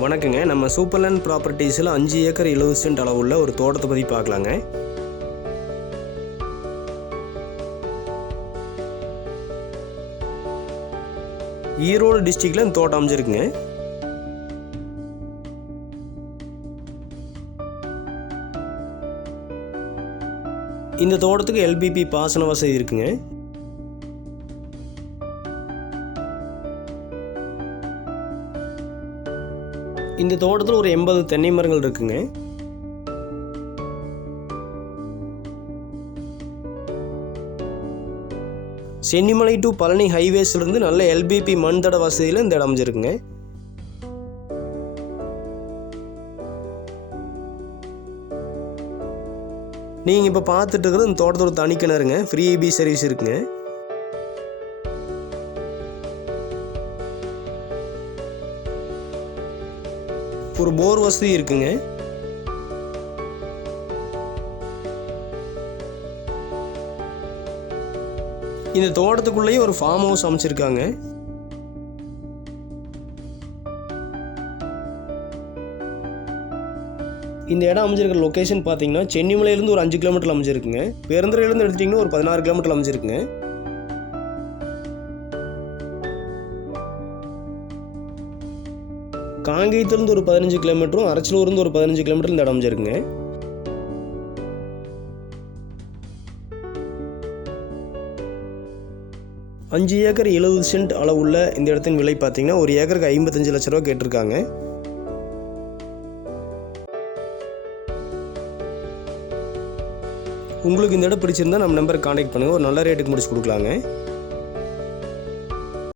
வணக்கங்க. நம்ம சூப்பர்லேண்ட் ப்ராப்பர்ட்டிஸில் 5 acre 70 send அளவுள்ள ஒரு தோட்டத்தை பற்றி பார்க்கலாங்க. ஈரோடு டிஸ்ட்ரிக்டில் இந்த தோட்டம் அமைஞ்சிருக்குங்க. இந்த தோட்டத்துக்கு எல்பிபி பாசன வசதி இருக்குங்க. இந்த தோட்டத்தில் ஒரு 80 தென்னை மரங்கள் இருக்குங்க. சென்னிமலை டு பழனி ஹைவேஸ்லேருந்து நல்ல எல்பிபி மண் தட வசதியில் இந்த இடம் அமைஞ்சிருக்குங்க. நீங்கள் இப்போ பார்த்துட்டு இருக்கிறது இந்த தோட்டத்தோட தனி கிணறுங்க. ஃப்ரீ இபி சர்வீஸ் இருக்குங்க. ஒரு போர் வசதி இருக்குங்க. இந்த தோட்டத்துக்குள்ளேயே ஒரு ஃபார்ம் ஹவுஸ் அமைச்சிருக்காங்க. இந்த இடம் அமைஞ்சிருக்கிற லொக்கேஷன் பார்த்தீங்கன்னா சென்னிமலையிலேருந்து ஒரு 5 கிலோமீட்டர் அமைஞ்சிருக்குங்க. பெருந்துறையிலேருந்து எடுத்துட்டிங்கன்னா ஒரு 16 கிலோமீட்டர் அமைஞ்சிருக்குங்க. காங்கேயத்திலிருந்து ஒரு 15 கிலோமீட்டரும் அரச்சலூர்லேருந்து ஒரு 15 கிலோமீட்டர் இந்த இடம் அமைஞ்சிருக்குங்க. அஞ்சு ஏக்கர் 70 சென்ட் அளவுள்ள இந்த இடத்தின் விலை பார்த்தீங்கன்னா ஒரு ஏக்கருக்கு 55 லட்ச ரூபா கேட்டிருக்காங்க. உங்களுக்கு இந்த இடம் பிடிச்சிருந்தா நம்ம நம்பருக்கு கான்டாக்ட் பண்ணுங்கள். ஒரு நல்ல ரேட்டுக்கு முடிச்சு கொடுக்கலாங்க.